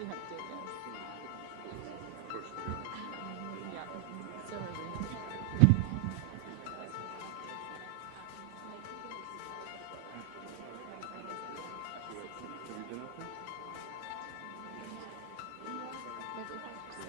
You have to, yes. Of course we do. Yeah. So are we. Have you done okay? But if I just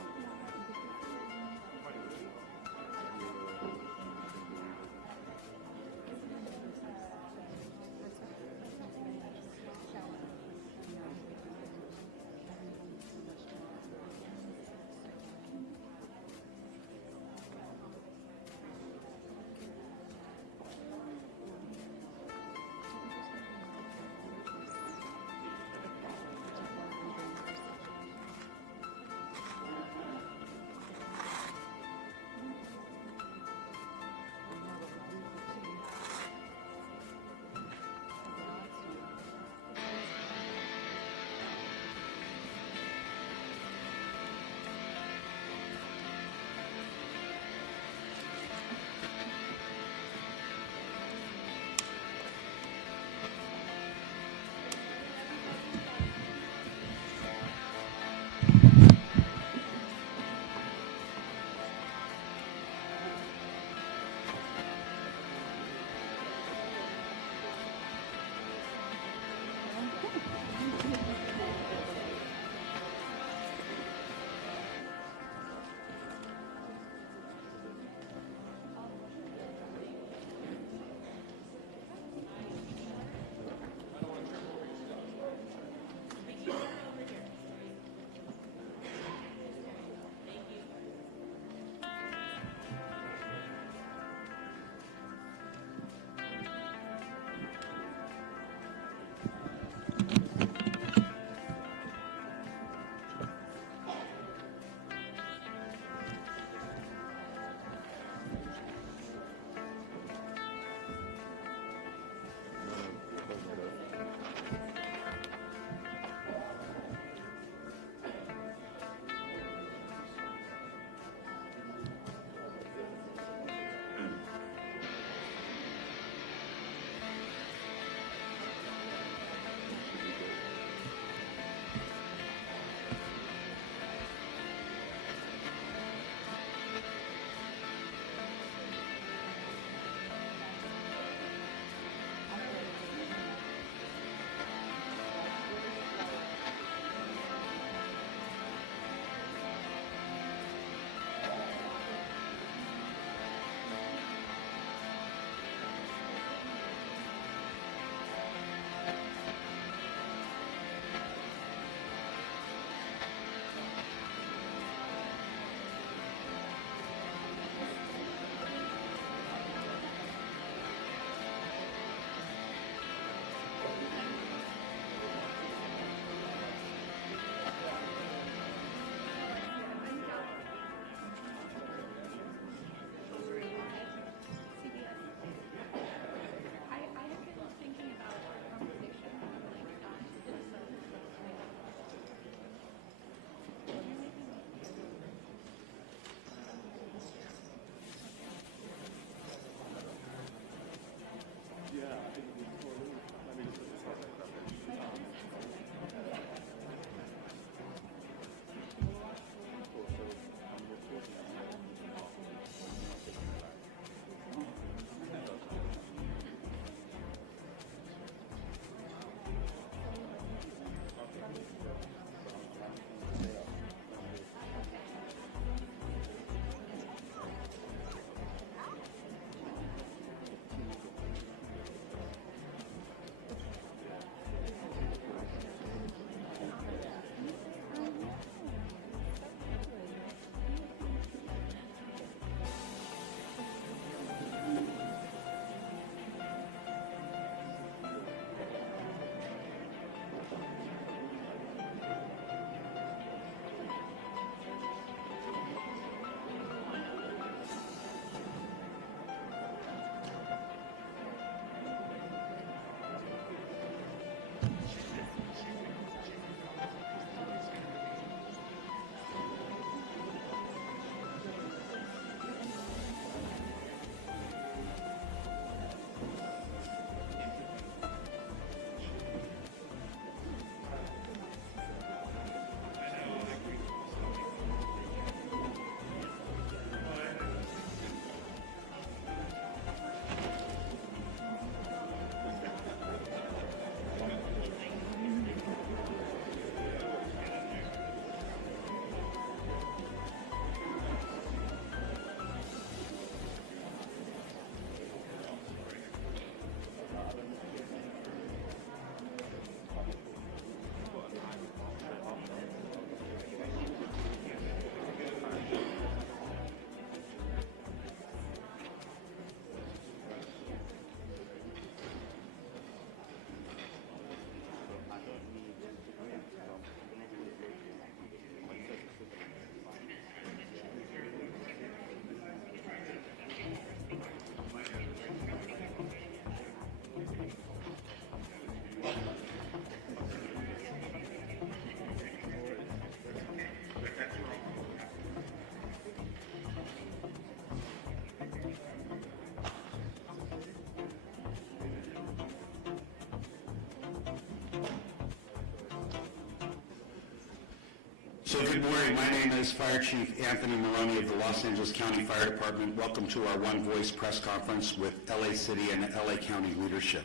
So good morning. My name is Fire Chief Anthony Maroney of the Los Angeles County Fire Department. Welcome to our One Voice press conference with LA City and LA County leadership.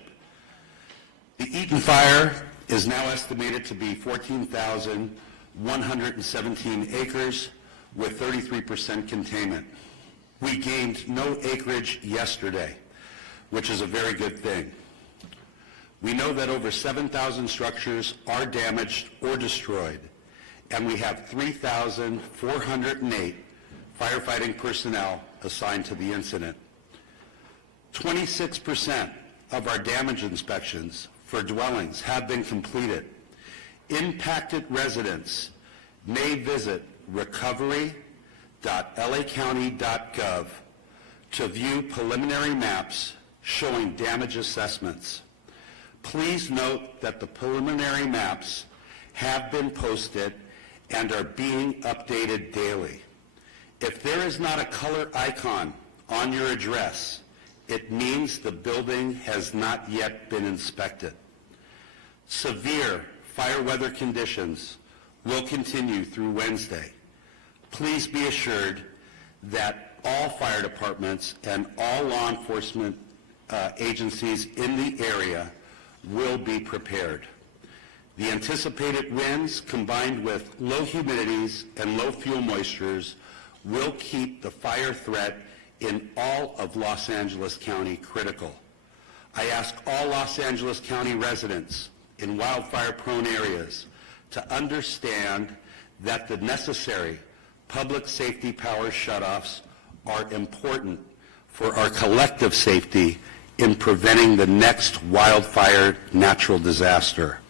The Eaton Fire is now estimated to be 14,117 acres with 33% containment. We gained no acreage yesterday, which is a very good thing. We know that over 7,000 structures are damaged or destroyed, and we have 3,408 firefighting personnel assigned to the incident. 26% of our damage inspections for dwellings have been completed. Impacted residents may visit recovery.lacounty.gov to view preliminary maps showing damage assessments. Please note that the preliminary maps have been posted and are being updated daily. If there is not a color icon on your address, it means the building has not yet been inspected. Severe fire weather conditions will continue through Wednesday. Please be assured that all fire departments and all law enforcement agencies in the area will be prepared. The anticipated winds combined with low humidities and low fuel moistures will keep the fire threat in all of Los Angeles County critical. I ask all Los Angeles County residents in wildfire-prone areas to understand that the necessary public safety power shutoffs are important for our collective safety in preventing the next wildfire natural disaster.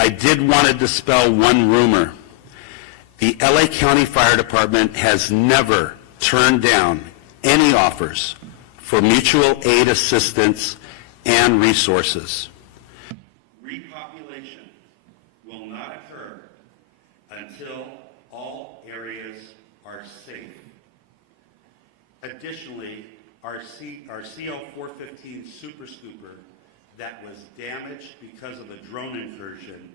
I did want to dispel one rumor. The LA County Fire Department has never turned down any offers for mutual aid assistance and resources. Repopulation will not occur until all areas are safe. Additionally, our CL-415 Super Scooper that was damaged because of a drone incursion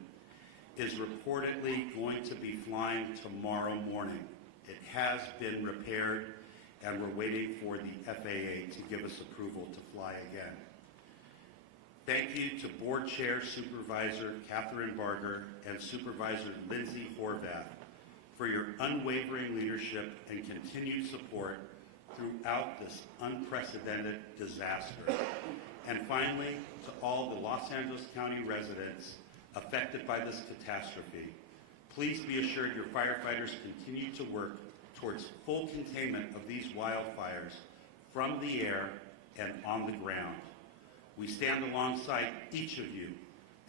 is reportedly going to be flying tomorrow morning. It has been repaired, and we're waiting for the FAA to give us approval to fly again. Thank you to Board Chair Supervisor Catherine Barger and Supervisor Lindsay Horvath for your unwavering leadership and continued support throughout this unprecedented disaster. And finally, to all the Los Angeles County residents affected by this catastrophe, please be assured your firefighters continue to work towards full containment of these wildfires from the air and on the ground. We stand alongside each of you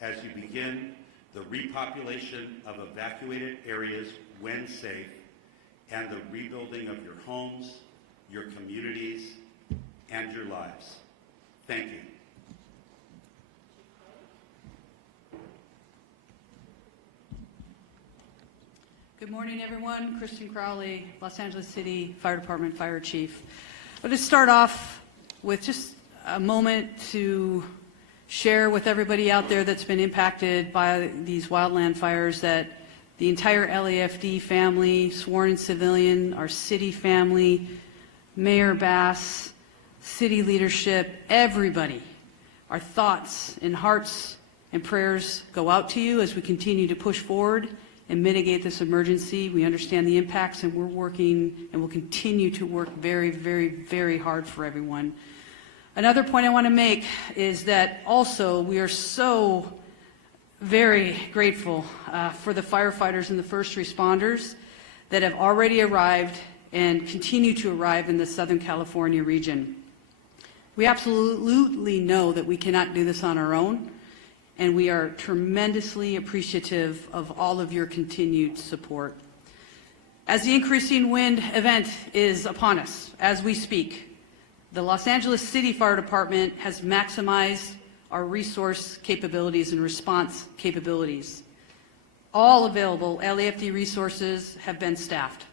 as you begin the repopulation of evacuated areas when safe and the rebuilding of your homes, your communities, and your lives. Thank you. Good morning, everyone. Kristen Crowley, Los Angeles City Fire Department Fire Chief. I'll just start off with just a moment to share with everybody out there that's been impacted by these wildland fires that the entire LAFD family, sworn and civilian, our city family, Mayor Bass, city leadership, everybody, our thoughts and hearts and prayers go out to you as we continue to push forward and mitigate this emergency. We understand the impacts, and we're working and will continue to work very, very, very hard for everyone. Another point I want to make is that also we are so very grateful for the firefighters and the first responders that have already arrived and continue to arrive in the Southern California region. We absolutely know that we cannot do this on our own, and we are tremendously appreciative of all of your continued support. As the increasing wind event is upon us as we speak, the Los Angeles City Fire Department has maximized our resource capabilities and response capabilities. All available LAFD resources have been staffed.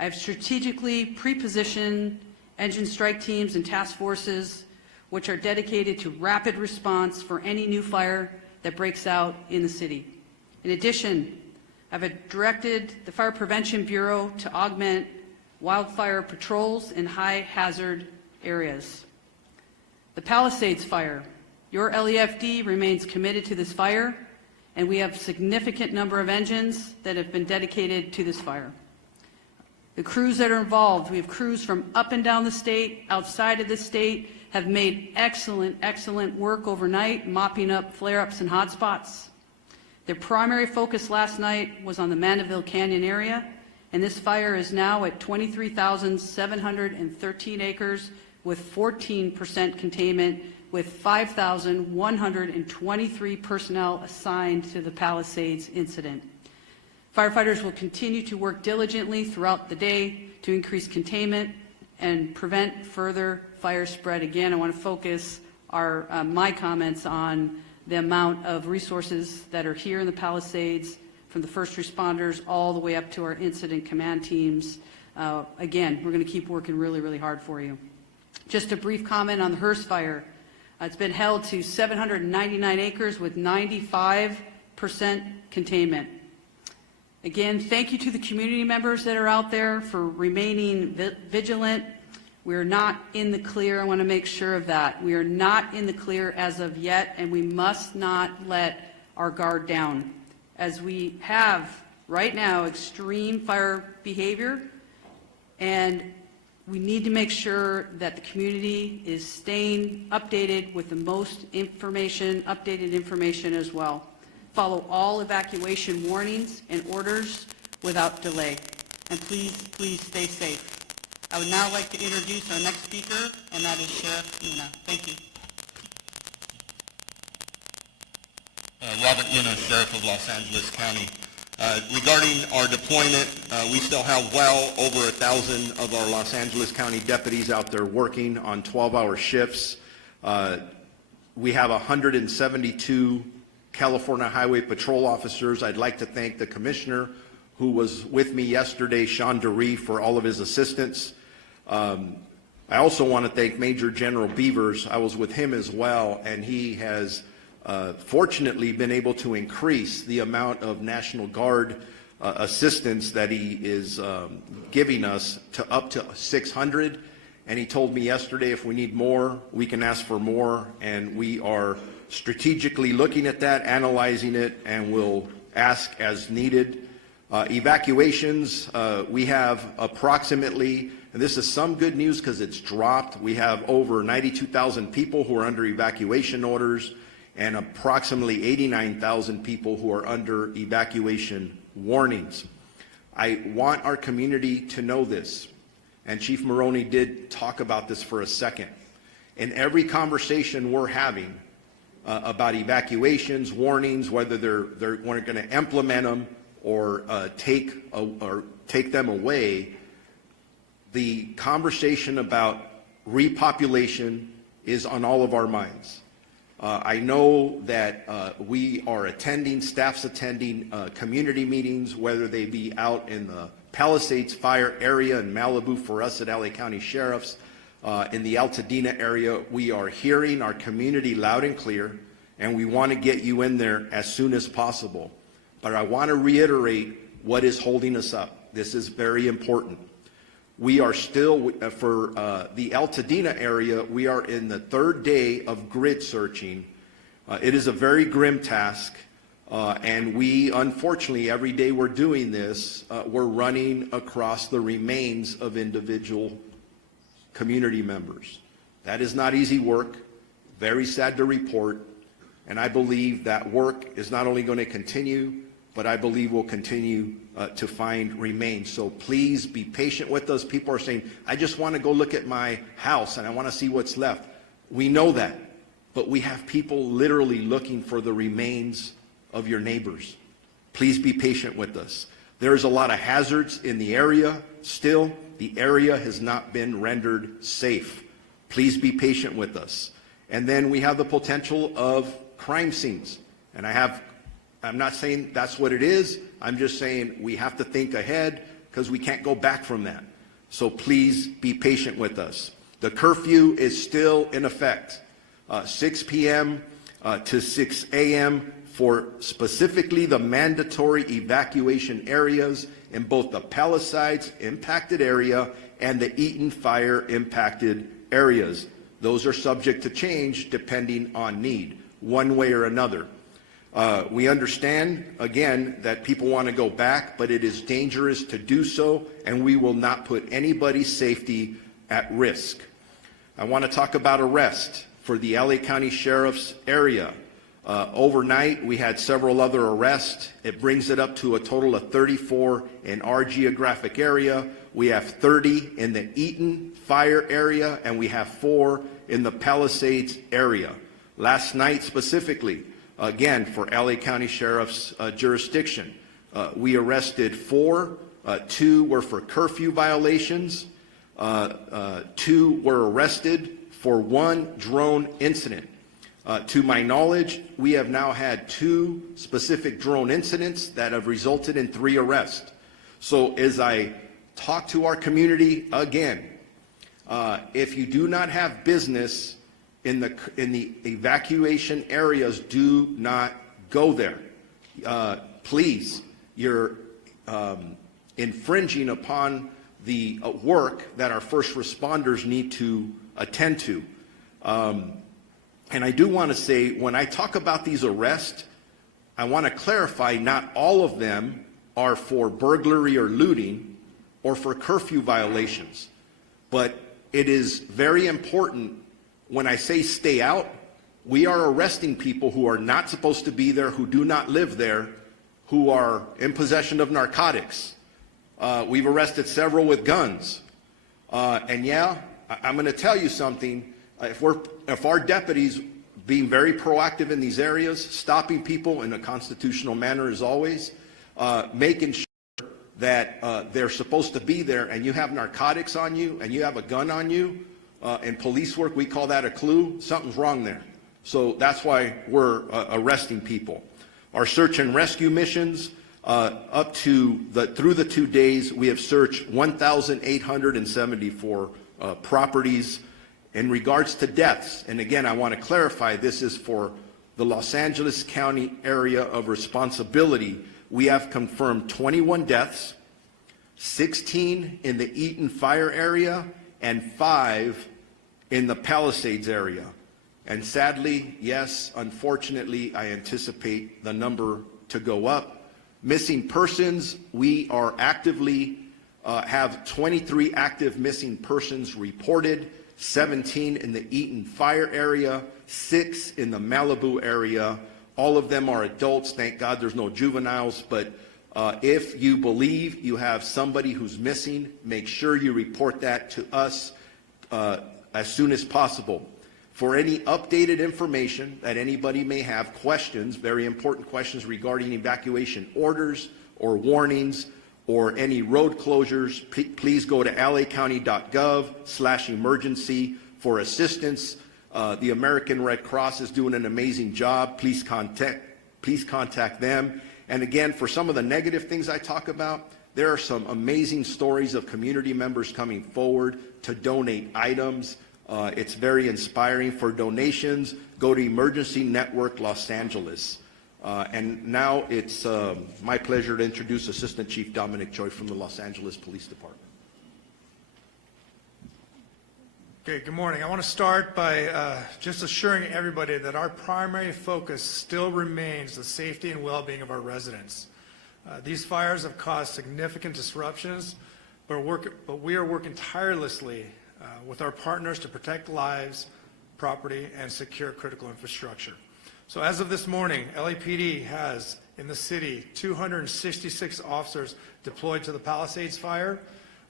I have strategically pre-positioned engine strike teams and task forces which are dedicated to rapid response for any new fire that breaks out in the city. In addition, I've directed the Fire Prevention Bureau to augment wildfire patrols in high hazard areas. The Palisades Fire. Your LEFD remains committed to this fire, and we have a significant number of engines that have been dedicated to this fire. The crews that are involved, we have crews from up and down the state, outside of the state, have made excellent work overnight, mopping up flare-ups and hotspots. Their primary focus last night was on the Mandeville Canyon area, and this fire is now at 23,713 acres with 14% containment, with 5,123 personnel assigned to the Palisades incident. Firefighters will continue to work diligently throughout the day to increase containment and prevent further fire spread. Again, I want to focus my comments on the amount of resources that are here in the Palisades, from the first responders all the way up to our incident command teams. Again, we're going to keep working really hard for you. Just a brief comment on the Hearst fire. It's been held to 799 acres with 95% containment. Again, thank you to the community members that are out there for remaining vigilant. We're not in the clear. I want to make sure of that. We are not in the clear as of yet, and we must not let our guard down. As we have right now extreme fire behavior, and we need to make sure that the community is staying updated with the most information, updated information as well. Follow all evacuation warnings and orders without delay. And please stay safe. I would now like to introduce our next speaker, and that is Sheriff Luna. Thank you. Robert Luna, Sheriff of Los Angeles County. Regarding our deployment, we still have well over 1,000 of our Los Angeles County deputies out there working on 12-hour shifts. We have 172 California Highway Patrol officers. I'd like to thank the commissioner who was with me yesterday, Sean DeRee, for all of his assistance. I also want to thank Major General Beavers. I was with him as well, and he has fortunately been able to increase the amount of National Guard assistance that he is giving us to up to 600. And he told me yesterday if we need more, we can ask for more, and we are strategically looking at that, analyzing it, and we'll ask as needed. Evacuations, we have approximately, and this is some good news because it's dropped, we have over 92,000 people who are under evacuation orders and approximately 89,000 people who are under evacuation warnings. I want our community to know this, and Chief Maroney did talk about this for a second. In every conversation we're having about evacuations, warnings, whether they're going to implement them or take them away, the conversation about repopulation is on all of our minds. I know that we are attending, staff's attending community meetings, whether they be out in the Palisades Fire area in Malibu for us at LA County Sheriff's, in the Altadena area. We are hearing our community loud and clear, and we want to get you in there as soon as possible. But I want to reiterate what is holding us up. This is very important. We are still, for the Altadena area, we are in the third day of grid searching. It is a very grim task, and we, unfortunately, every day we're doing this, we're running across the remains of individual community members. That is not easy work, very sad to report, and I believe that work is not only going to continue, but I believe will continue to find remains. So please be patient with us. People are saying, I just want to go look at my house and I want to see what's left. We know that, but we have people literally looking for the remains of your neighbors. Please be patient with us. There's a lot of hazards in the area still. The area has not been rendered safe. Please be patient with us. And then we have the potential of crime scenes. And I'm not saying that's what it is. I'm just saying we have to think ahead because we can't go back from that. So please be patient with us. The curfew is still in effect, 6 p.m. To 6 a.m., for specifically the mandatory evacuation areas in both the Palisades impacted area and the Eaton fire impacted areas. Those are subject to change depending on need, one way or another. We understand, again, that people want to go back, but it is dangerous to do so, and we will not put anybody's safety at risk. I want to talk about arrest for the LA County Sheriff's area. Overnight, we had several other arrests. It brings it up to a total of 34 in our geographic area. We have 30 in the Eaton fire area, and we have 4 in the Palisades area. Last night specifically, again, for LA County Sheriff's jurisdiction, we arrested 4. 2 were for curfew violations. 2 were arrested for 1 drone incident. To my knowledge, we have now had 2 specific drone incidents that have resulted in 3 arrests. So as I talk to our community again, if you do not have business in the evacuation areas, do not go there. Please, you're infringing upon the work that our first responders need to attend to. And I do want to say, when I talk about these arrests, I want to clarify not all of them are for burglary or looting or for curfew violations. But it is very important when I say stay out, we are arresting people who are not supposed to be there, who do not live there, who are in possession of narcotics. We've arrested several with guns. And yeah, I'm going to tell you something. If our deputies being very proactive in these areas, stopping people in a constitutional manner as always, making sure that they're supposed to be there, and you have narcotics on you and you have a gun on you, in police work we call that a clue, something's wrong there. So that's why we're arresting people. Our search and rescue missions, through the 2 days, we have searched 1,874 properties. In regards to deaths, and again, I want to clarify, this is for the Los Angeles County area of responsibility. We have confirmed 21 deaths, 16 in the Eaton fire area, and 5 in the Palisades area. And sadly, yes, unfortunately, I anticipate the number to go up. Missing persons, we are actively, have 23 active missing persons reported, 17 in the Eaton fire area, 6 in the Malibu area. All of them are adults. Thank God there's no juveniles. But if you believe you have somebody who's missing, make sure you report that to us as soon as possible. For any updated information that anybody may have, questions, very important questions regarding evacuation orders or warnings or any road closures, please go to lacounty.gov/emergency for assistance. The American Red Cross is doing an amazing job. Please contact them. And again, for some of the negative things I talk about, there are some amazing stories of community members coming forward to donate items. It's very inspiring. For donations, go to Emergency Network Los Angeles. And now it's my pleasure to introduce Assistant Chief Dominic Choi from the Los Angeles Police Department. Okay, good morning. I want to start by just assuring everybody that our primary focus still remains the safety and well-being of our residents. These fires have caused significant disruptions, but we are working tirelessly with our partners to protect lives, property, and secure critical infrastructure. So as of this morning, LAPD has in the city 266 officers deployed to the Palisades fire.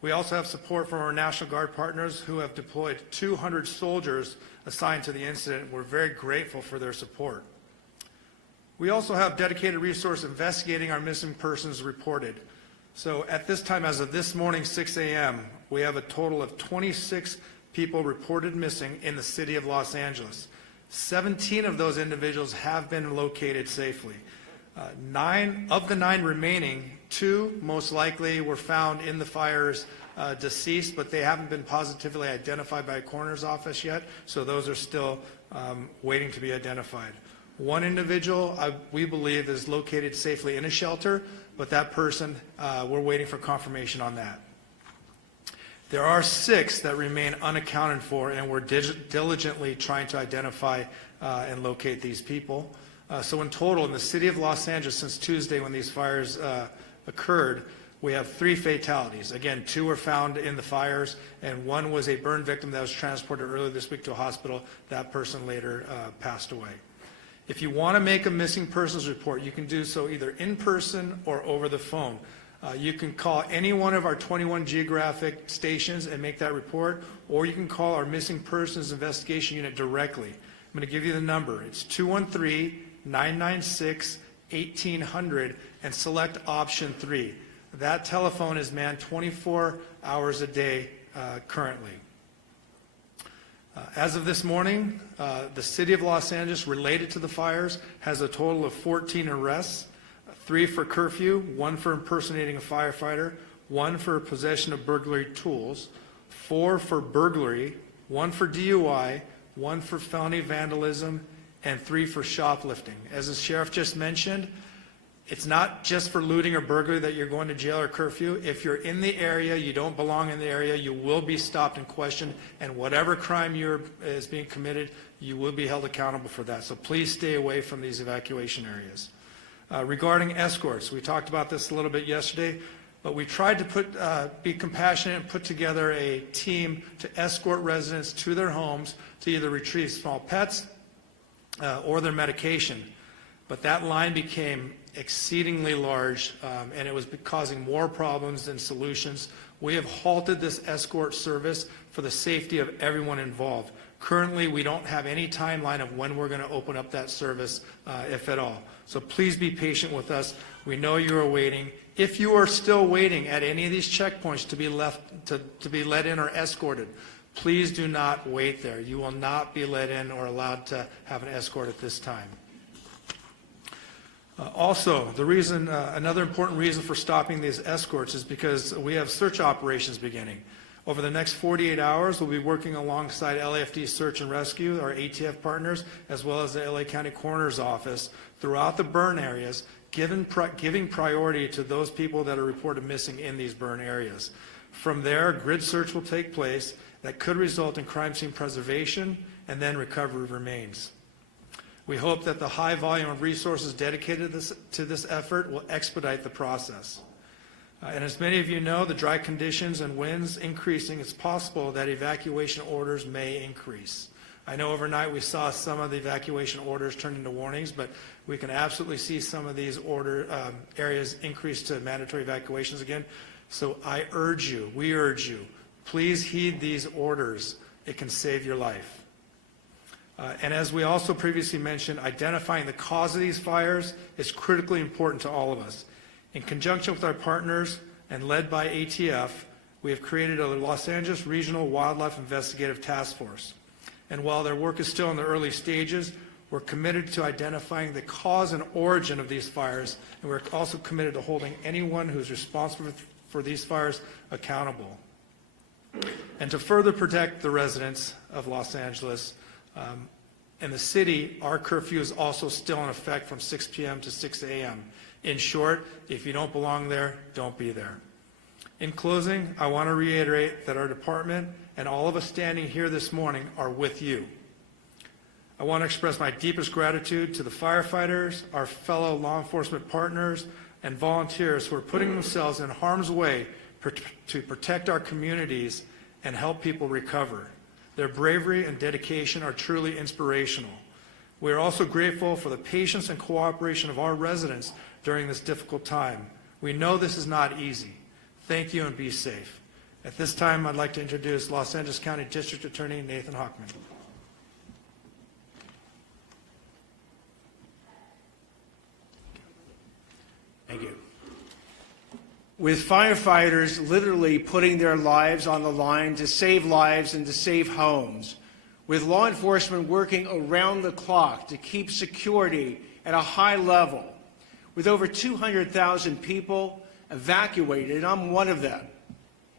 We also have support from our National Guard partners who have deployed 200 soldiers assigned to the incident. We're very grateful for their support. We also have dedicated resources investigating our missing persons reported. So at this time, as of this morning, 6 a.m., we have a total of 26 people reported missing in the city of Los Angeles. 17 of those individuals have been located safely. 9 of the 9 remaining, 2 most likely were found in the fires deceased, but they haven't been positively identified by a coroner's office yet, so those are still waiting to be identified. One individual, we believe, is located safely in a shelter, but that person, we're waiting for confirmation on that. There are 6 that remain unaccounted for, and we're diligently trying to identify and locate these people. So in total, in the city of Los Angeles, since Tuesday when these fires occurred, we have 3 fatalities. Again, 2 were found in the fires, and 1 was a burn victim that was transported earlier this week to a hospital. That person later passed away. If you want to make a missing persons report, you can do so either in person or over the phone. You can call any one of our 21 geographic stations and make that report, or you can call our missing persons investigation unit directly. I'm going to give you the number. It's 213-996-1800 and select option 3. That telephone is manned 24 hours a day currently. As of this morning, the city of Los Angeles, related to the fires, has a total of 14 arrests, 3 for curfew, 1 for impersonating a firefighter, 1 for possession of burglary tools, 4 for burglary, 1 for DUI, 1 for felony vandalism, and 3 for shoplifting. As the sheriff just mentioned, it's not just for looting or burglary that you're going to jail or curfew. If you're in the area, you don't belong in the area, you will be stopped and questioned, and whatever crime is being committed, you will be held accountable for that. So please stay away from these evacuation areas. Regarding escorts, we talked about this a little bit yesterday, but we tried to be compassionate and put together a team to escort residents to their homes to either retrieve small pets or their medication. But that line became exceedingly large, and it was causing more problems than solutions. We have halted this escort service for the safety of everyone involved. Currently, we don't have any timeline of when we're going to open up that service, if at all. So please be patient with us. We know you are waiting. If you are still waiting at any of these checkpoints to be let in or escorted, please do not wait there. You will not be let in or allowed to have an escort at this time. Also, another important reason for stopping these escorts is because we have search operations beginning. Over the next 48 hours, we'll be working alongside LAFD Search and Rescue, our ATF partners, as well as the LA County Coroner's Office throughout the burn areas, giving priority to those people that are reported missing in these burn areas. From there, grid search will take place that could result in crime scene preservation and then recovery of remains. We hope that the high volume of resources dedicated to this effort will expedite the process. And as many of you know, the dry conditions and winds increasing, it's possible that evacuation orders may increase. I know overnight we saw some of the evacuation orders turn into warnings, but we can absolutely see some of these areas increase to mandatory evacuations again. So we urge you, please heed these orders. It can save your life. And as we also previously mentioned, identifying the cause of these fires is critically important to all of us. In conjunction with our partners and led by ATF, we have created a Los Angeles Regional Wildlife Investigative Task Force. And while their work is still in the early stages, we're committed to identifying the cause and origin of these fires, and we're also committed to holding anyone who's responsible for these fires accountable. And to further protect the residents of Los Angeles, in the city, our curfew is also still in effect from 6 p.m. to 6 a.m. In short, if you don't belong there, don't be there. In closing, I want to reiterate that our department and all of us standing here this morning are with you. I want to express my deepest gratitude to the firefighters, our fellow law enforcement partners, and volunteers who are putting themselves in harm's way to protect our communities and help people recover. Their bravery and dedication are truly inspirational. We are also grateful for the patience and cooperation of our residents during this difficult time. We know this is not easy. Thank you and be safe. At this time, I'd like to introduce Los Angeles County District Attorney Nathan Hochman. Thank you. With firefighters literally putting their lives on the line to save lives and to save homes, with law enforcement working around the clock to keep security at a high level, with over 200,000 people evacuated, and I'm one of them,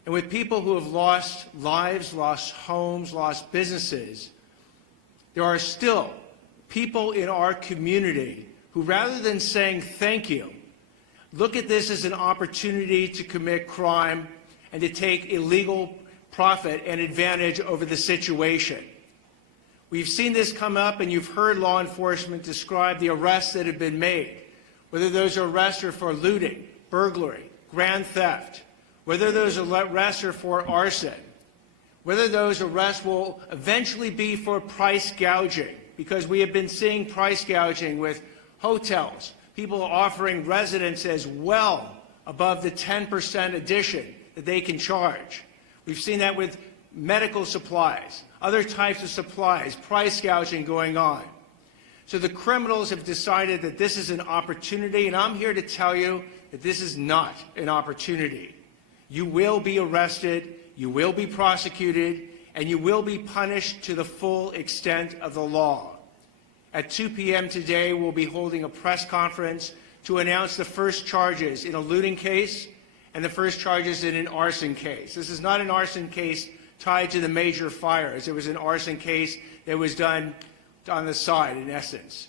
and with people who have lost lives, lost homes, lost businesses, there are still people in our community who, rather than saying thank you, look at this as an opportunity to commit crime and to take illegal profit and advantage over the situation. We've seen this come up, and you've heard law enforcement describe the arrests that have been made, whether those arrests are for looting, burglary, grand theft, whether those arrests are for arson, whether those arrests will eventually be for price gouging, because we have been seeing price gouging with hotels, people offering residences well above the 10% addition that they can charge. We've seen that with medical supplies, other types of supplies, price gouging going on. So the criminals have decided that this is an opportunity, and I'm here to tell you that this is not an opportunity. You will be arrested, you will be prosecuted, and you will be punished to the full extent of the law. At 2 p.m. today, we'll be holding a press conference to announce the first charges in a looting case and the first charges in an arson case. This is not an arson case tied to the major fires. It was an arson case that was done on the side, in essence.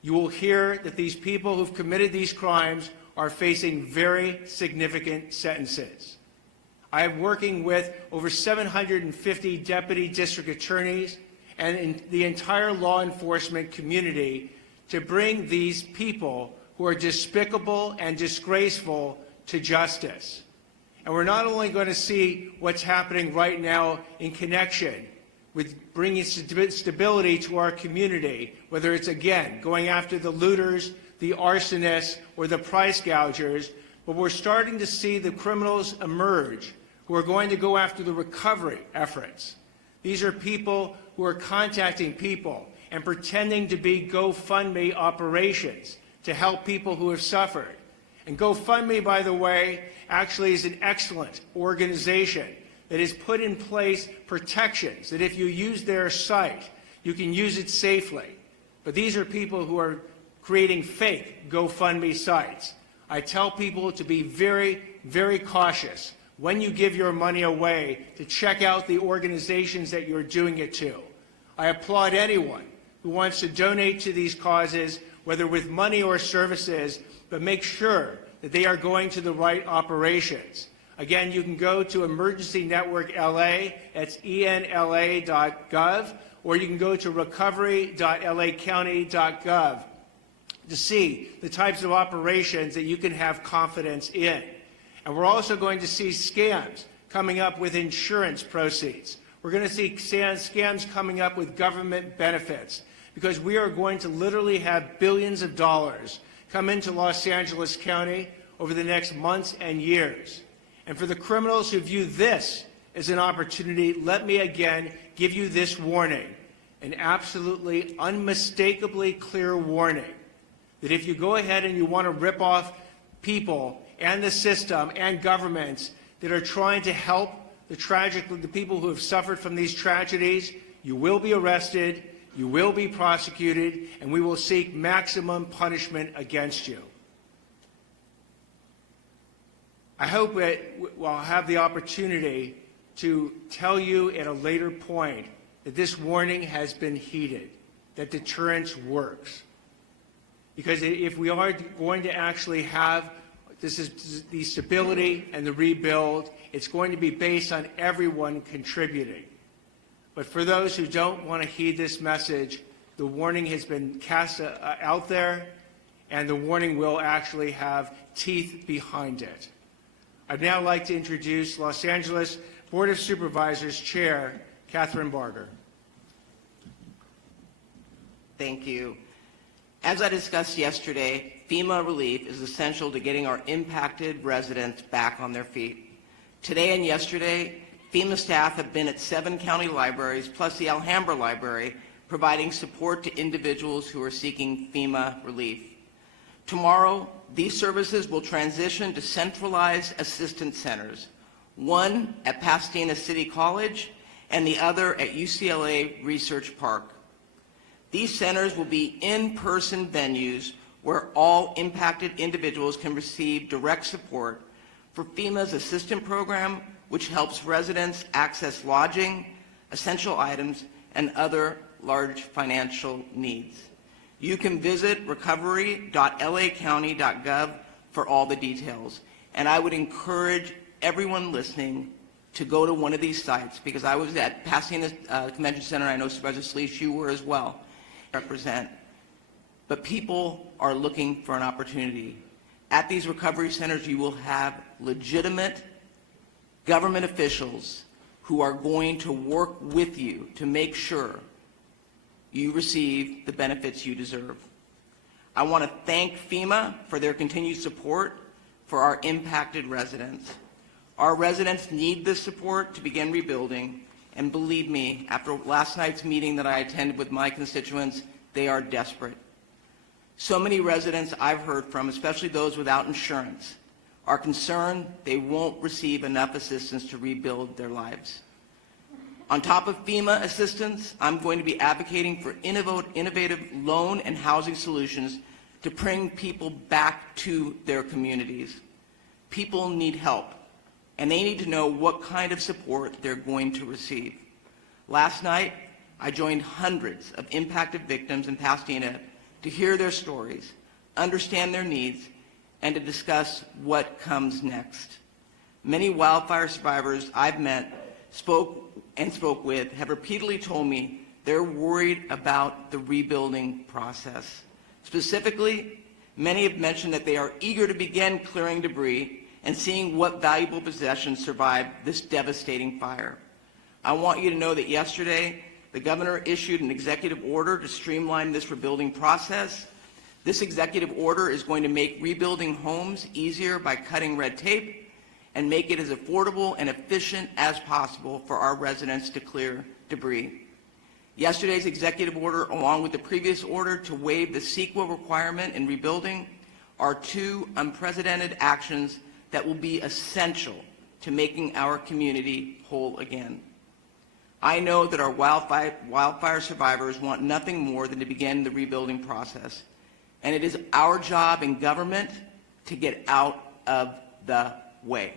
You will hear that these people who've committed these crimes are facing very significant sentences. I am working with over 750 deputy district attorneys and in the entire law enforcement community to bring these people who are despicable and disgraceful to justice. And we're not only going to see what's happening right now in connection with bringing stability to our community, whether it's, again, going after the looters, the arsonists, or the price gougers, but we're starting to see the criminals emerge who are going to go after the recovery efforts. These are people who are contacting people and pretending to be GoFundMe operations to help people who have suffered. And GoFundMe, by the way, actually is an excellent organization that has put in place protections that if you use their site, you can use it safely. But these are people who are creating fake GoFundMe sites. I tell people to be very, very cautious when you give your money away, to check out the organizations that you're doing it to. I applaud anyone who wants to donate to these causes, whether with money or services, but make sure that they are going to the right operations. Again, you can go to Emergency Network LA, that's enla.gov, or you can go to recovery.lacounty.gov to see the types of operations that you can have confidence in. And we're also going to see scams coming up with insurance proceeds. We're going to see scams coming up with government benefits, because we are going to literally have billions of dollars come into Los Angeles County over the next months and years. And for the criminals who view this as an opportunity, let me again give you this warning, an absolutely unmistakably clear warning, that if you go ahead and you want to rip off people and the system and governments that are trying to help the people who have suffered from these tragedies, you will be arrested, you will be prosecuted, and we will seek maximum punishment against you. I hope that we'll have the opportunity to tell you at a later point that this warning has been heeded, that deterrence works. Because if we are going to actually have the stability and the rebuild, it's going to be based on everyone contributing. But for those who don't want to heed this message, the warning has been cast out there, and the warning will actually have teeth behind it. I'd now like to introduce Los Angeles Board of Supervisors Chair Catherine Barger. Thank you. As I discussed yesterday, FEMA relief is essential to getting our impacted residents back on their feet. Today and yesterday, FEMA staff have been at 7 county libraries, plus the Alhambra Library, providing support to individuals who are seeking FEMA relief. Tomorrow, these services will transition to centralized assistance centers, one at Pasadena City College and the other at UCLA Research Park. These centers will be in-person venues where all impacted individuals can receive direct support for FEMA's assistant program, which helps residents access lodging, essential items, and other large financial needs. You can visit recovery.lacounty.gov for all the details. And I would encourage everyone listening to go to one of these sites, because I was at Pasadena Convention Center. I know Supervisor Sleece, you were as well, represent. But people are looking for an opportunity. At these recovery centers, you will have legitimate government officials who are going to work with you to make sure you receive the benefits you deserve. I want to thank FEMA for their continued support for our impacted residents. Our residents need this support to begin rebuilding, and believe me, after last night's meeting that I attended with my constituents, they are desperate. So many residents I've heard from, especially those without insurance, are concerned they won't receive enough assistance to rebuild their lives. On top of FEMA assistance, I'm going to be advocating for innovative loan and housing solutions to bring people back to their communities. People need help, and they need to know what kind of support they're going to receive. Last night, I joined hundreds of impacted victims in Pasadena to hear their stories, understand their needs, and to discuss what comes next. Many wildfire survivors I've met, spoke with, have repeatedly told me they're worried about the rebuilding process. Specifically, many have mentioned that they are eager to begin clearing debris and seeing what valuable possessions survived this devastating fire. I want you to know that yesterday, the governor issued an executive order to streamline this rebuilding process. This executive order is going to make rebuilding homes easier by cutting red tape and make it as affordable and efficient as possible for our residents to clear debris. Yesterday's executive order, along with the previous order to waive the CEQA requirement in rebuilding, are two unprecedented actions that will be essential to making our community whole again. I know that our wildfire survivors want nothing more than to begin the rebuilding process, and it is our job in government to get out of the way.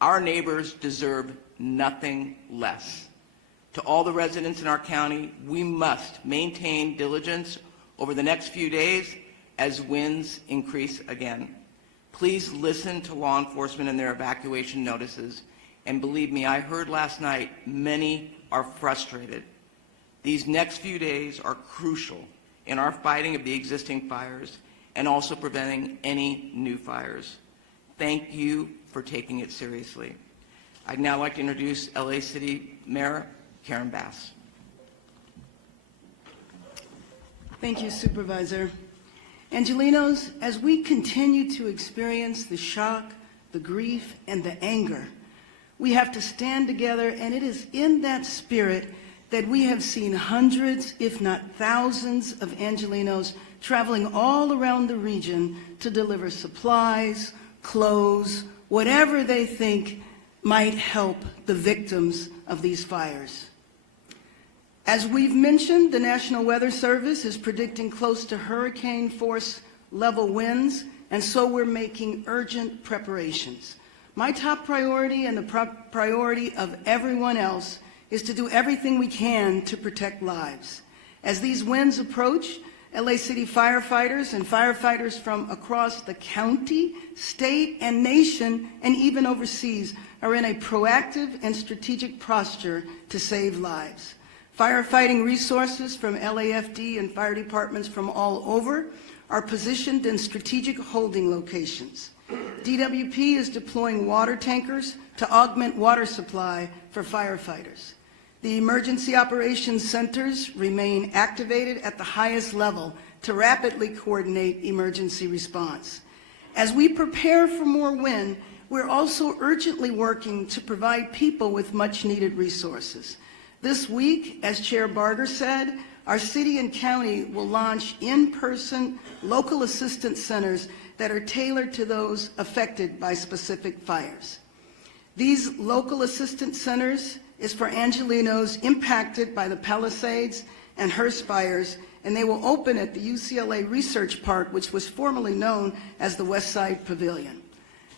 Our neighbors deserve nothing less. To all the residents in our county, we must maintain diligence over the next few days as winds increase again. Please listen to law enforcement and their evacuation notices. And believe me, I heard last night, many are frustrated. These next few days are crucial in our fighting of the existing fires and also preventing any new fires. Thank you for taking it seriously. I'd now like to introduce LA City Mayor Karen Bass. Thank you, Supervisor. Angelenos, as we continue to experience the shock, the grief, and the anger, we have to stand together, and it is in that spirit that we have seen hundreds, if not thousands, of Angelenos traveling all around the region to deliver supplies, clothes, whatever they think might help the victims of these fires. As we've mentioned, the National Weather Service is predicting close to hurricane force level winds, and so we're making urgent preparations. My top priority and the priority of everyone else is to do everything we can to protect lives. As these winds approach, LA City firefighters and firefighters from across the county, state, and nation, and even overseas, are in a proactive and strategic posture to save lives. Firefighting resources from LAFD and fire departments from all over are positioned in strategic holding locations. DWP is deploying water tankers to augment water supply for firefighters. The emergency operations centers remain activated at the highest level to rapidly coordinate emergency response. As we prepare for more wind, we're also urgently working to provide people with much-needed resources. This week, as Chair Barger said, our city and county will launch in-person local assistance centers that are tailored to those affected by specific fires. These local assistance centers is for Angelenos impacted by the Palisades and Hearst fires, and they will open at the UCLA Research Park, which was formerly known as the West Side Pavilion.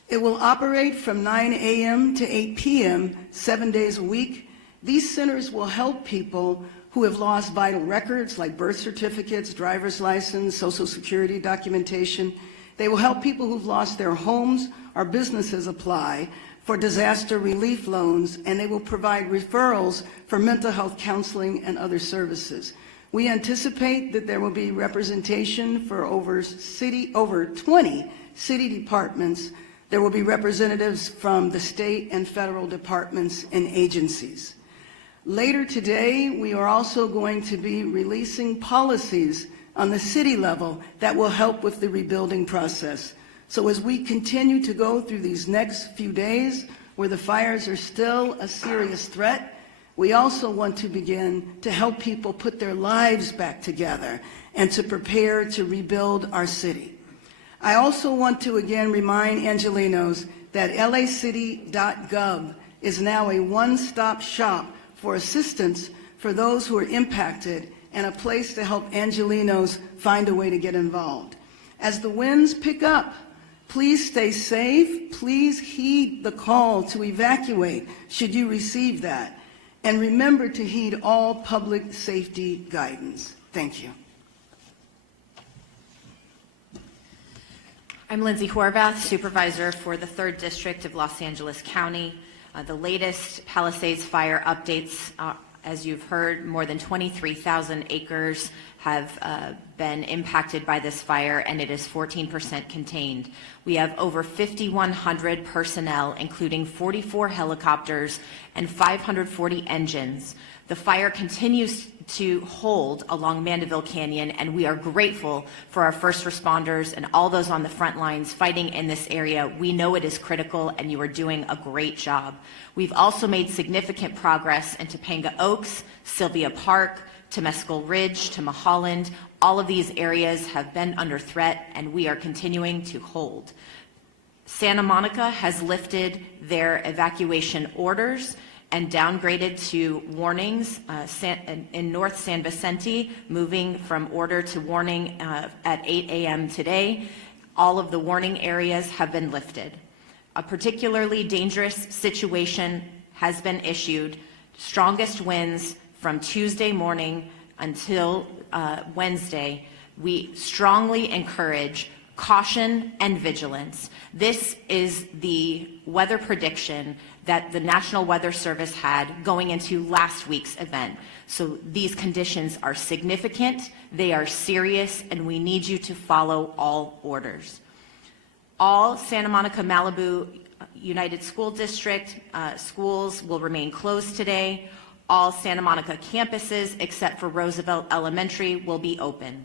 It will operate from 9 a.m. to 8 p.m., 7 days a week. These centers will help people who have lost vital records like birth certificates, driver's license, social security documentation. They will help people who've lost their homes or businesses apply for disaster relief loans, and they will provide referrals for mental health counseling and other services. We anticipate that there will be representation for over 20 city departments. There will be representatives from the state and federal departments and agencies. Later today, we are also going to be releasing policies on the city level that will help with the rebuilding process. So as we continue to go through these next few days where the fires are still a serious threat, we also want to begin to help people put their lives back together and to prepare to rebuild our city. I also want to again remind Angelenos that lacity.gov is now a one-stop shop for assistance for those who are impacted and a place to help Angelenos find a way to get involved. As the winds pick up, please stay safe. Please heed the call to evacuate should you receive that. And remember to heed all public safety guidance. Thank you. I'm Lindsay Horvath, Supervisor for the 3rd District of Los Angeles County. The latest Palisades fire updates, as you've heard, more than 23,000 acres have been impacted by this fire, and it is 14% contained. We have over 5,100 personnel, including 44 helicopters and 540 engines. The fire continues to hold along Mandeville Canyon, and we are grateful for our first responders and all those on the front lines fighting in this area. We know it is critical, and you are doing a great job. We've also made significant progress in Topanga Oaks, Sylvia Park, Temescal Ridge, to Mulholland. All of these areas have been under threat, and we are continuing to hold. Santa Monica has lifted their evacuation orders and downgraded to warnings in North San Vicente, moving from order to warning at 8 a.m. today. All of the warning areas have been lifted. A particularly dangerous situation has been issued. Strongest winds from Tuesday morning until Wednesday. We strongly encourage caution and vigilance. This is the weather prediction that the National Weather Service had going into last week's event. So these conditions are significant, they are serious, and we need you to follow all orders. All Santa Monica Malibu United School District schools will remain closed today. All Santa Monica campuses, except for Roosevelt Elementary, will be open.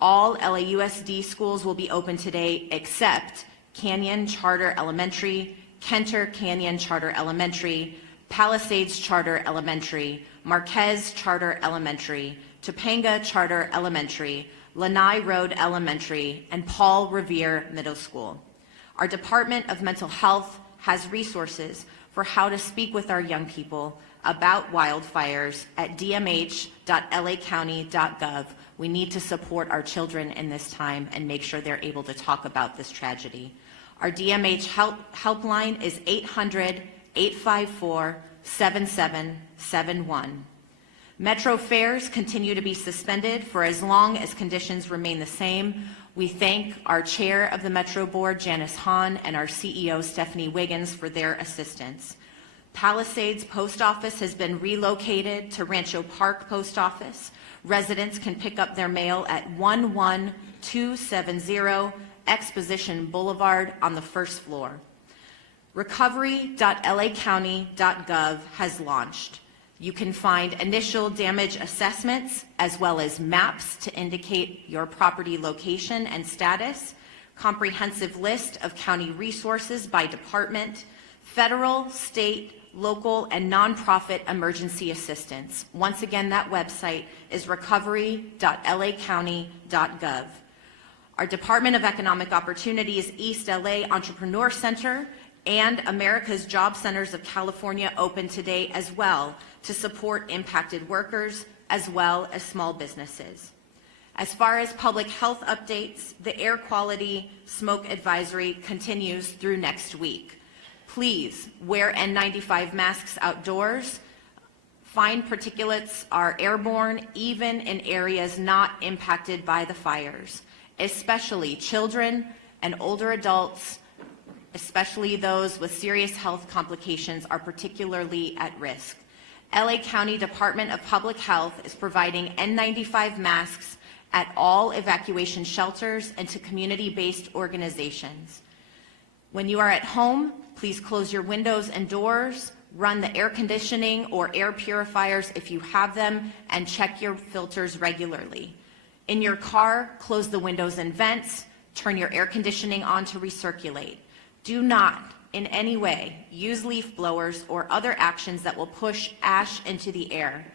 All LAUSD schools will be open today, except Canyon Charter Elementary, Kenter Canyon Charter Elementary, Palisades Charter Elementary, Marquez Charter Elementary, Topanga Charter Elementary, Lanai Road Elementary, and Paul Revere Middle School. Our Department of Mental Health has resources for how to speak with our young people about wildfires at dmh.lacounty.gov. We need to support our children in this time and make sure they're able to talk about this tragedy. Our DMH helpline is 800-854-7771. Metro fares continue to be suspended for as long as conditions remain the same. We thank our chair of the Metro Board, Janice Hahn, and our CEO, Stephanie Wiggins, for their assistance. Palisades Post Office has been relocated to Rancho Park Post Office. Residents can pick up their mail at 11270 Exposition Boulevard on the first floor. Recovery.lacounty.gov has launched. You can find initial damage assessments as well as maps to indicate your property location and status, comprehensive list of county resources by department, federal, state, local, and nonprofit emergency assistance. Once again, that website is recovery.lacounty.gov. Our Department of Economic Opportunities East LA Entrepreneur Center and America's Job Centers of California open today as well to support impacted workers as well as small businesses. As far as public health updates, the air quality smoke advisory continues through next week. Please wear N95 masks outdoors. Fine particulates are airborne even in areas not impacted by the fires, especially children and older adults, especially those with serious health complications, are particularly at risk. LA County Department of Public Health is providing N95 masks at all evacuation shelters and to community-based organizations. When you are at home, please close your windows and doors, run the air conditioning or air purifiers if you have them, and check your filters regularly. In your car, close the windows and vents, turn your air conditioning on to recirculate. Do not, in any way, use leaf blowers or other actions that will push ash into the air.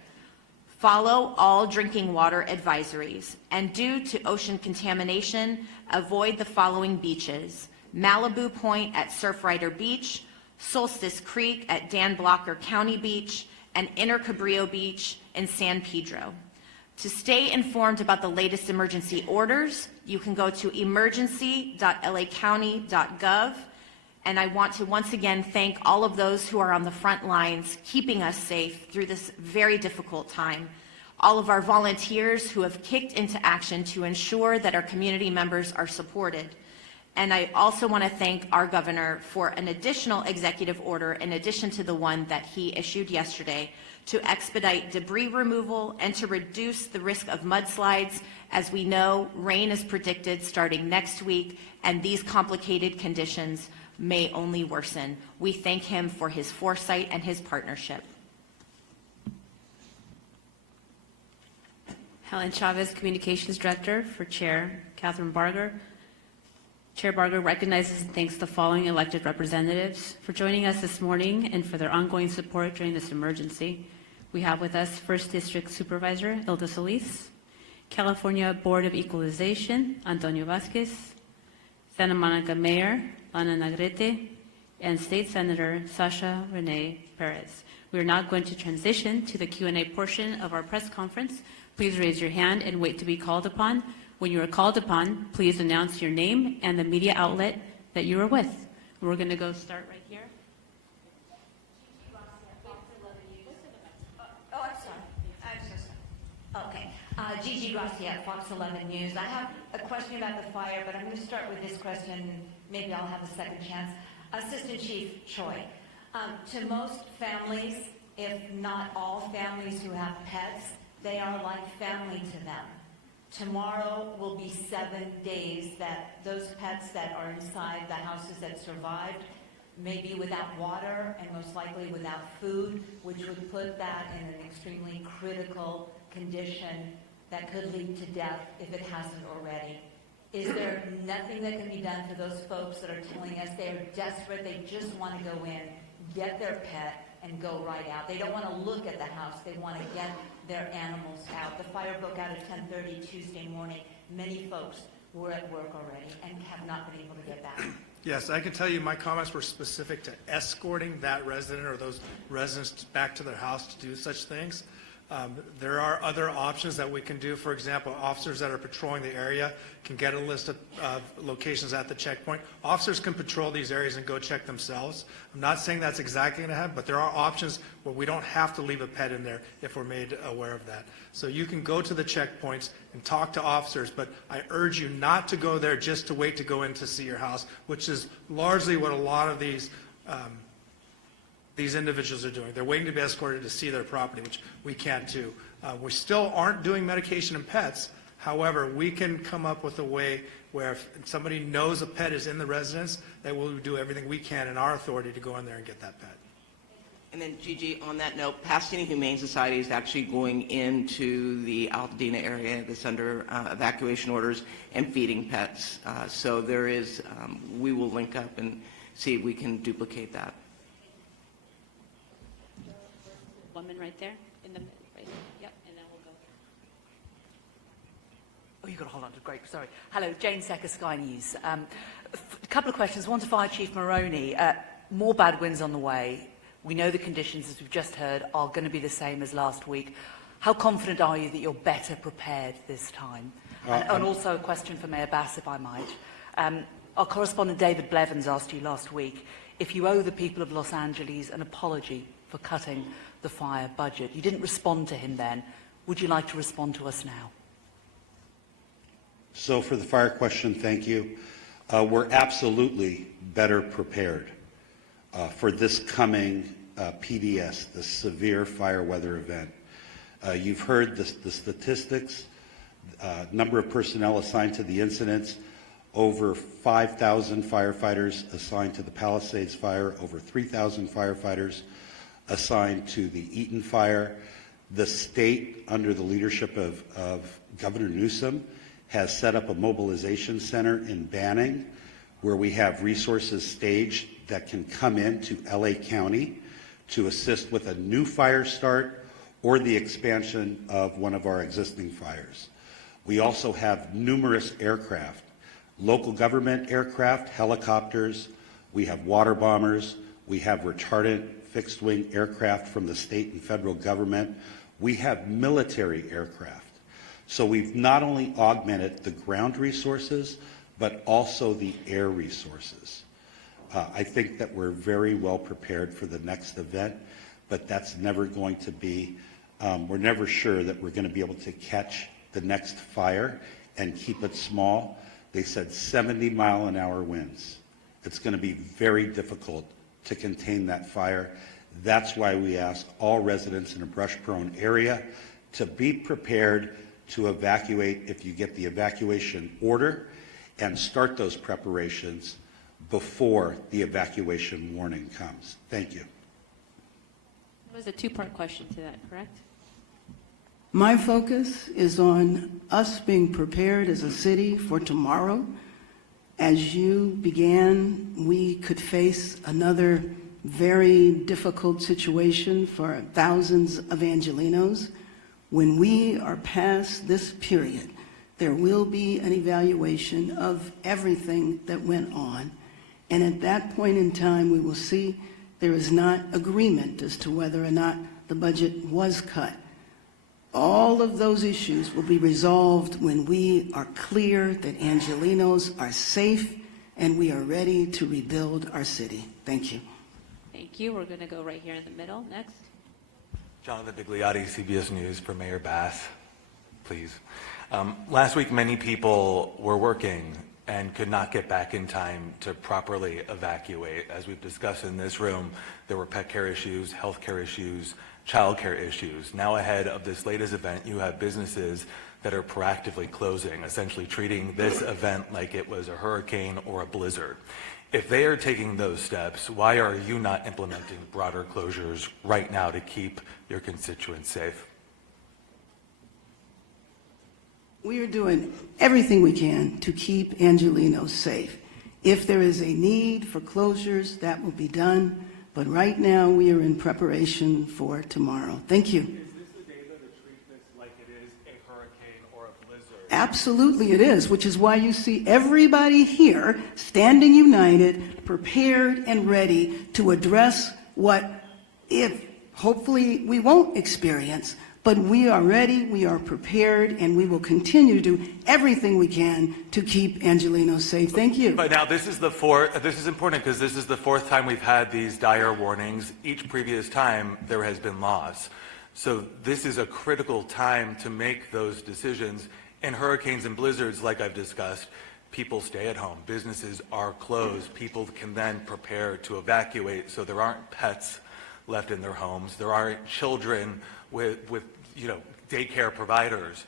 Follow all drinking water advisories, and due to ocean contamination, avoid the following beaches: Malibu Point at Surfrider Beach, Solstice Creek at Dan Blocker County Beach, and Inner Cabrillo Beach in San Pedro. To stay informed about the latest emergency orders, you can go to emergency.lacounty.gov. And I want to once again thank all of those who are on the front lines, keeping us safe through this very difficult time. All of our volunteers who have kicked into action to ensure that our community members are supported. And I also want to thank our governor for an additional executive order in addition to the one that he issued yesterday to expedite debris removal and to reduce the risk of mudslides. As we know, rain is predicted starting next week, and these complicated conditions may only worsen. We thank him for his foresight and his partnership. Helen Chavez, Communications Director for Chair Catherine Barger. Chair Barger recognizes and thanks the following elected representatives for joining us this morning and for their ongoing support during this emergency. We have with us 1st District Supervisor Hilda Solis, California Board of Equalization Antonio Vasquez, Santa Monica Mayor Lana Nagrete, and State Senator Sasha Renee Perez. We are now going to transition to the Q&A portion of our press conference. Please raise your hand and wait to be called upon. When you are called upon, please announce your name and the media outlet that you are with. We're going to go start right here. Oh, I'm sorry. Okay. Gigi Garcia, Fox 11 News. I have a question about the fire, but I'm going to start with this question. Maybe I'll have a second chance. Assistant Chief Choi, to most families, if not all families who have pets, they are like family to them. Tomorrow will be 7 days that those pets that are inside the houses that survived may be without water and most likely without food, which would put that in an extremely critical condition that could lead to death if it hasn't already. Is there nothing that can be done for those folks that are telling us they are desperate, they just want to go in, get their pet, and go right out? They don't want to look at the house, they want to get their animals out. The fire broke out at 10:30 Tuesday morning. Many folks were at work already and have not been able to get back. Yes, I can tell you my comments were specific to escorting that resident or those residents back to their house to do such things. There are other options that we can do. For example, officers that are patrolling the area can get a list of locations at the checkpoint. Officers can patrol these areas and go check themselves. I'm not saying that's exactly going to happen, but there are options where we don't have to leave a pet in there if we're made aware of that. So you can go to the checkpoints and talk to officers, but I urge you not to go there just to wait to go in to see your house, which is largely what a lot of these individuals are doing. They're waiting to be escorted to see their property, which we can't do. We still aren't doing medication in pets. However, we can come up with a way where if somebody knows a pet is in the residence, that we'll do everything we can in our authority to go in there and get that pet. And then, Gigi, on that note, Pasadena Humane Society is actually going into the Altadena area that's under evacuation orders and feeding pets. So there is, we will link up and see if we can duplicate that. Woman right there in the right. Yep, and then we'll go. Oh, you've got to hold on to great. Sorry. Hello, Jane Secker, Sky News. A couple of questions. One to Fire Chief Maroney. More bad winds on the way. We know the conditions, as we've just heard, are going to be the same as last week. How confident are you that you're better prepared this time? And also a question for Mayor Bass, if I might. Our correspondent David Blevins asked you last week if you owe the people of Los Angeles an apology for cutting the fire budget. You didn't respond to him then. Would you like to respond to us now? So for the fire question, thank you. We're absolutely better prepared for this coming PDS, the severe fire weather event. You've heard the statistics, number of personnel assigned to the incidents, over 5,000 firefighters assigned to the Palisades fire, over 3,000 firefighters assigned to the Eaton fire. The state, under the leadership of Governor Newsom, has set up a mobilization center in Banning where we have resources staged that can come into LA County to assist with a new fire start or the expansion of one of our existing fires. We also have numerous aircraft, local government aircraft, helicopters, we have water bombers, we have retardant fixed-wing aircraft from the state and federal government, we have military aircraft. So we've not only augmented the ground resources, but also the air resources. I think that we're very well prepared for the next event, but that's never going to be, we're never sure that we're going to be able to catch the next fire and keep it small. They said 70-mile-an-hour winds. It's going to be very difficult to contain that fire. That's why we ask all residents in a brush-prone area to be prepared to evacuate if you get the evacuation order and start those preparations before the evacuation warning comes. Thank you. That was a two-part question to that, correct? My focus is on us being prepared as a city for tomorrow. As you began, we could face another very difficult situation for thousands of Angelenos. When we are past this period, there will be an evaluation of everything that went on. And at that point in time, we will see there is not agreement as to whether or not the budget was cut. All of those issues will be resolved when we are clear that Angelenos are safe and we are ready to rebuild our city. Thank you. Thank you. We're going to go right here in the middle. Next. Jonathan Bigliotti, CBS News, for Mayor Bass, please. Last week, many people were working and could not get back in time to properly evacuate. As we've discussed in this room, there were pet care issues, health care issues, child care issues. Now ahead of this latest event, you have businesses that are proactively closing, essentially treating this event like it was a hurricane or a blizzard. If they are taking those steps, why are you not implementing broader closures right now to keep your constituents safe? We are doing everything we can to keep Angelenos safe. If there is a need for closures, that will be done. But right now, we are in preparation for tomorrow. Thank you. Is this the data to treat this like it is a hurricane or a blizzard? Absolutely it is, which is why you see everybody here standing united, prepared and ready to address what, if hopefully we won't experience, but we are ready, we are prepared, and we will continue to do everything we can to keep Angelenos safe. Thank you. But now this is important because this is the fourth time we've had these dire warnings. Each previous time there has been loss. So this is a critical time to make those decisions. In hurricanes and blizzards, like I've discussed, people stay at home. Businesses are closed. People can then prepare to evacuate so there aren't pets left in their homes. There aren't children with daycare providers.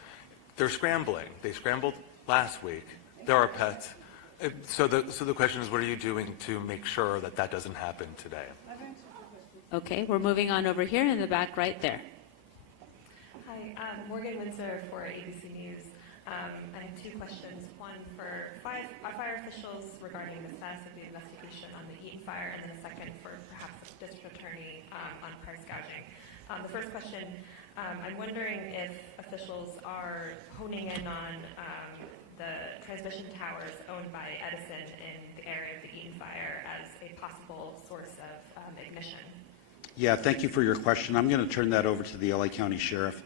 They're scrambling. They scrambled last week. There are pets. So the question is, what are you doing to make sure that that doesn't happen today? Okay, we're moving on over here in the back right there. Hi, Morgan Windsor for ABC News. I have two questions. One for fire officials regarding the status of the investigation on the Eaton fire, and then a second for perhaps the district attorney on price gouging. The first question, I'm wondering if officials are honing in on the transmission towers owned by Edison in the area of the Eaton fire as a possible source of ignition. Yeah, thank you for your question. I'm going to turn that over to the LA County Sheriff.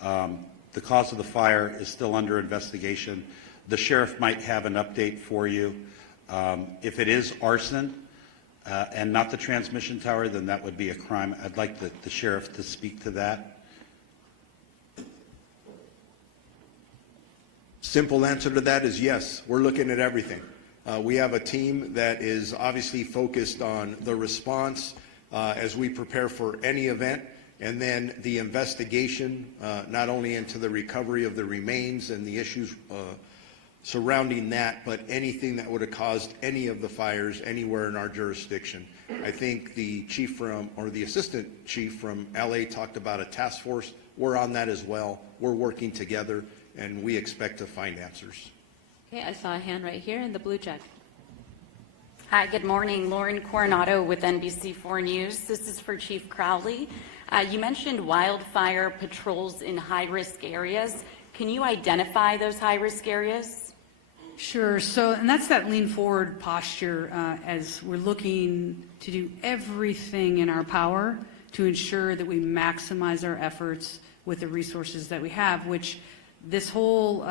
The cause of the fire is still under investigation. The sheriff might have an update for you. If it is arson, and not the transmission tower, then that would be a crime. I'd like the sheriff to speak to that. Simple answer to that is yes. We're looking at everything. We have a team that is obviously focused on the response as we prepare for any event, and then the investigation, not only into the recovery of the remains and the issues surrounding that, but anything that would have caused any of the fires anywhere in our jurisdiction. I think the chief or the assistant chief from LA talked about a task force. We're on that as well. We're working together, and we expect to find answers. Okay, I saw a hand right here in the blue check. Hi, good morning. Lauren Coronado with NBC4 News. This is for Chief Crowley. You mentioned wildfire patrols in high-risk areas. Can you identify those high-risk areas? Sure. So, and that's that lean forward posture as we're looking to do everything in our power to ensure that we maximize our efforts with the resources that we have, which this whole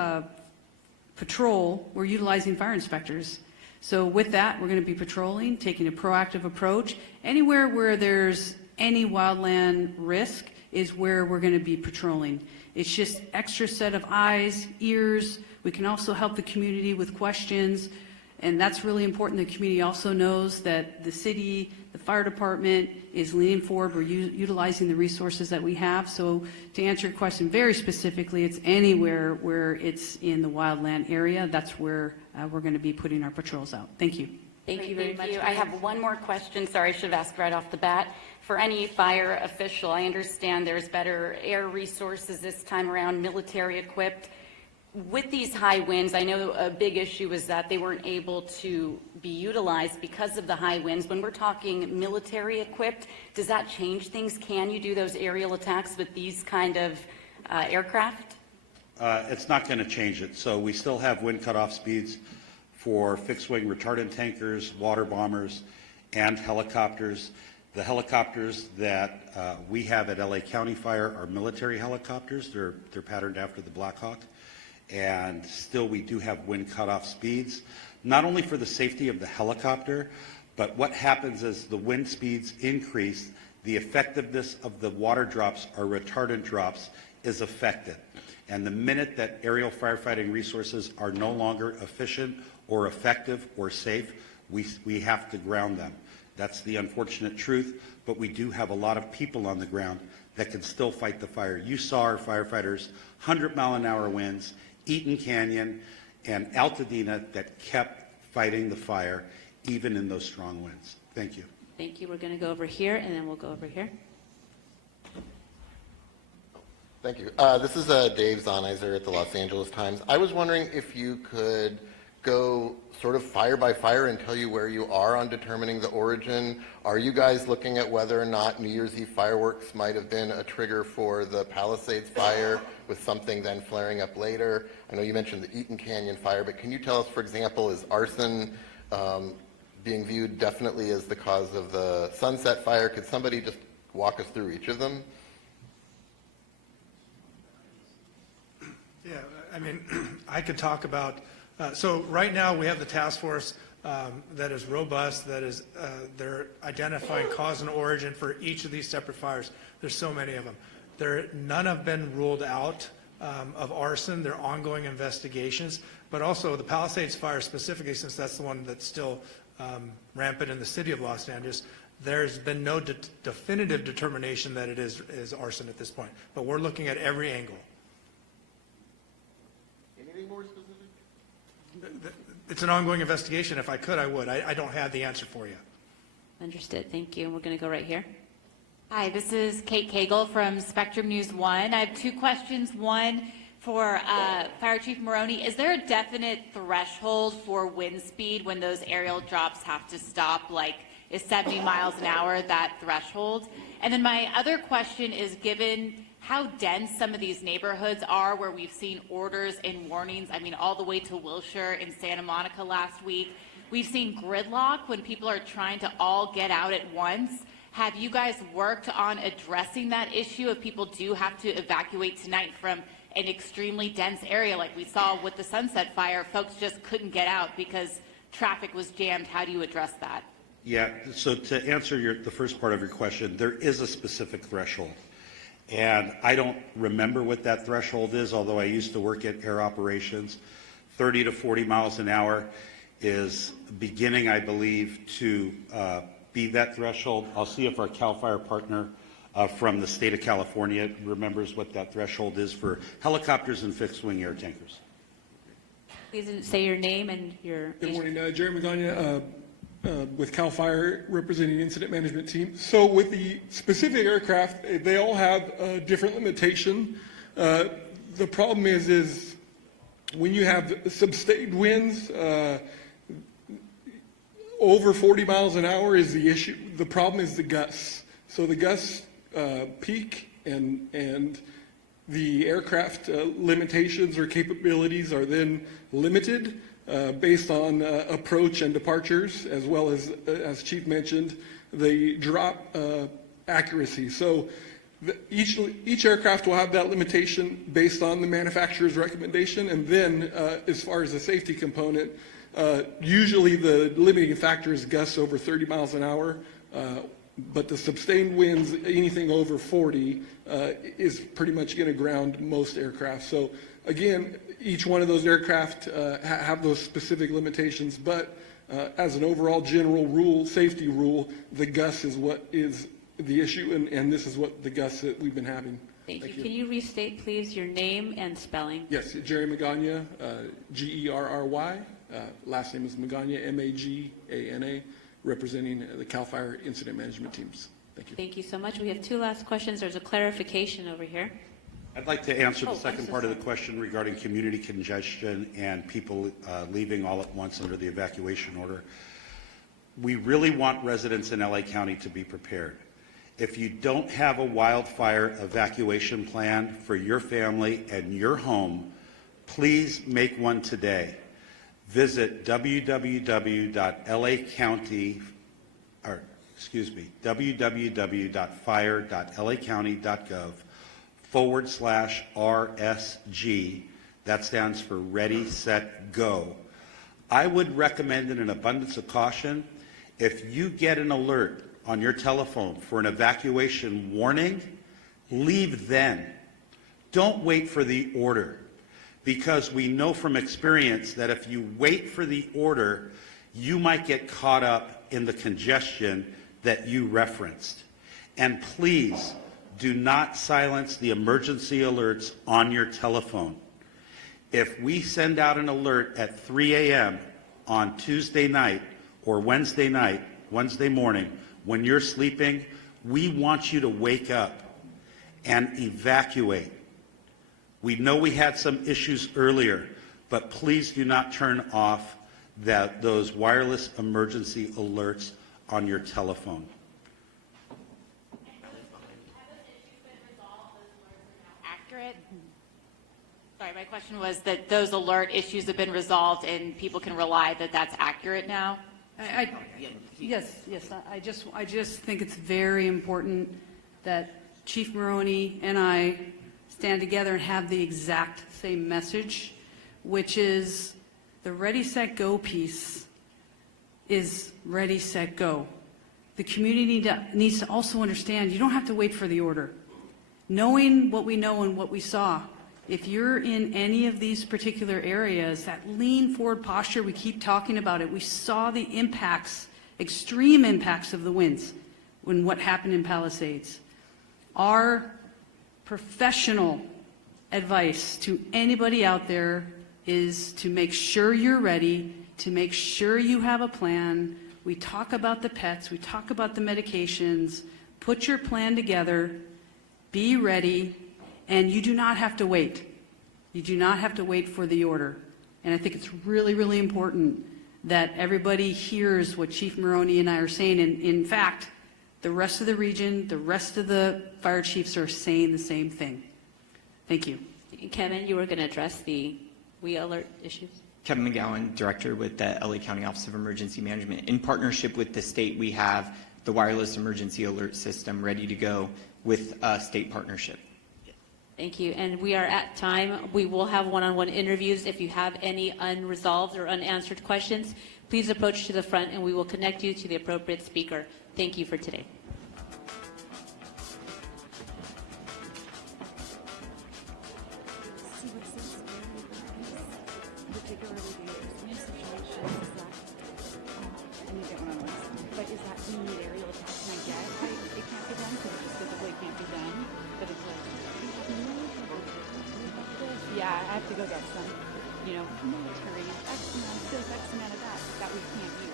patrol, we're utilizing fire inspectors. So with that, we're going to be patrolling, taking a proactive approach. Anywhere where there's any wildland risk is where we're going to be patrolling. It's just extra set of eyes, ears. We can also help the community with questions, and that's really important. The community also knows that the city, the fire department is leaning forward. We're utilizing the resources that we have. So to answer your question very specifically, it's anywhere where it's in the wildland area. That's where we're going to be putting our patrols out. Thank you. Thank you very much. I have one more question. Sorry, I should have asked right off the bat. For any fire official, I understand there's better air resources this time around, military equipped. With these high winds, I know a big issue is that they weren't able to be utilized because of the high winds. When we're talking military equipped, does that change things? Can you do those aerial attacks with these kind of aircraft? It's not going to change it. So we still have wind cutoff speeds for fixed-wing retardant tankers, water bombers, and helicopters. The helicopters that we have at LA County Fire are military helicopters. They're patterned after the Black Hawk. And still we do have wind cutoff speeds, not only for the safety of the helicopter, but what happens as the wind speeds increase, the effectiveness of the water drops or retardant drops is affected. And the minute that aerial firefighting resources are no longer efficient or effective or safe, we have to ground them. That's the unfortunate truth, but we do have a lot of people on the ground that can still fight the fire. You saw our firefighters, 100-mile-an-hour winds, Eaton Canyon, and Altadena that kept fighting the fire even in those strong winds. Thank you. Thank you. We're going to go over here, and then we'll go over here. Thank you. This is Dave Zonizer at the Los Angeles Times. I was wondering if you could go sort of fire by fire and tell you where you are on determining the origin. Are you guys looking at whether or not New Year's Eve fireworks might have been a trigger for the Palisades fire with something then flaring up later? I know you mentioned the Eaton Canyon fire, but can you tell us, for example, is arson being viewed definitely as the cause of the Sunset fire? Could somebody just walk us through each of them? Yeah, I mean, I could talk about, so right now we have the task force that is robust, that is, they're identifying cause and origin for each of these separate fires. There's so many of them. None have been ruled out of arson. They're ongoing investigations, but also the Palisades fire specifically, since that's the one that's still rampant in the city of Los Angeles, there's been no definitive determination that it is arson at this point, but we're looking at every angle. Anything more specific? It's an ongoing investigation. If I could, I would. I don't have the answer for you. Understood. Thank you. We're going to go right here. Hi, this is Kate Cagle from Spectrum News 1. I have two questions. One for Fire Chief Maroney. Is there a definite threshold for wind speed when those aerial drops have to stop? Like, is 70 miles an hour that threshold? And then my other question is, given how dense some of these neighborhoods are where we've seen orders and warnings, I mean, all the way to Wilshire and Santa Monica last week, we've seen gridlock when people are trying to all get out at once. Have you guys worked on addressing that issue if people do have to evacuate tonight from an extremely dense area like we saw with the Sunset Fire? Folks just couldn't get out because traffic was jammed. How do you address that? Yeah, so to answer the first part of your question, there is a specific threshold. And I don't remember what that threshold is, although I used to work at air operations. 30 to 40 miles an hour is beginning, I believe, to be that threshold. I'll see if our CAL FIRE partner from the state of California remembers what that threshold is for helicopters and fixed-wing air tankers. Please say your name and your... Good morning, Jerry Magana with CAL FIRE representing the incident management team. So with the specific aircraft, they all have a different limitation. The problem is when you have sustained winds, over 40 miles an hour is the issue. The problem is the gusts. So the gusts peak and the aircraft limitations or capabilities are then limited based on approach and departures, as well as Chief mentioned, the drop accuracy. So each aircraft will have that limitation based on the manufacturer's recommendation, and then as far as the safety component, usually the limiting factor is gusts over 30 miles an hour, but the sustained winds, anything over 40, is pretty much going to ground most aircraft. So again, each one of those aircraft have those specific limitations, but as an overall general rule, safety rule, the gusts is what is the issue, and this is what the gusts that we've been having. Thank you. Can you restate, please, your name and spelling? Yes, Jerry Magana, Gerry. Last name is Magana, Magana, representing the CAL FIRE incident management teams. Thank you. Thank you so much. We have two last questions. There's a clarification over here. I'd like to answer the second part of the question regarding community congestion and people leaving all at once under the evacuation order. We really want residents in LA County to be prepared. If you don't have a wildfire evacuation plan for your family and your home, please make one today. Visit www.fire.lacounty.gov/RSG. That stands for Ready, Set, Go. I would recommend, in an abundance of caution, if you get an alert on your telephone for an evacuation warning, leave then. Don't wait for the order, because we know from experience that if you wait for the order, you might get caught up in the congestion that you referenced. And please do not silence the emergency alerts on your telephone. If we send out an alert at 3 a.m. on Tuesday night or Wednesday morning, when you're sleeping, we want you to wake up and evacuate. We know we had some issues earlier, but please do not turn off those wireless emergency alerts on your telephone. Accurate? Sorry, my question was that those alert issues have been resolved and people can rely that that's accurate now? Yes. I just think it's very important that Chief Maroney and I stand together and have the exact same message, which is the Ready, Set, Go piece is Ready, Set, Go. The community needs to also understand you don't have to wait for the order. Knowing what we know and what we saw, if you're in any of these particular areas, that lean forward posture, we keep talking about it. We saw the impacts, extreme impacts of the winds when what happened in Palisades. Our professional advice to anybody out there is to make sure you're ready, to make sure you have a plan. We talk about the pets, we talk about the medications, put your plan together, be ready, and you do not have to wait. You do not have to wait for the order. And I think it's really, really important that everybody hears what Chief Maroney and I are saying. And in fact, the rest of the region, the rest of the fire chiefs are saying the same thing. Thank you. Kevin, you were going to address the alert issues? Kevin McGowan, Director with the LA County Office of Emergency Management. In partnership with the state, we have the wireless emergency alert system ready to go with a state partnership. Thank you. And we are at time. We will have one-on-one interviews. If you have any unresolved or unanswered questions, Please approach to the front and we will connect you to the appropriate speaker. Thank you for today. But is that the need aerial attack? Can I get? It can't be done because it just physically can't be done. But it's like, yeah, I have to go get some, military X amount of this, X amount of that we can't use.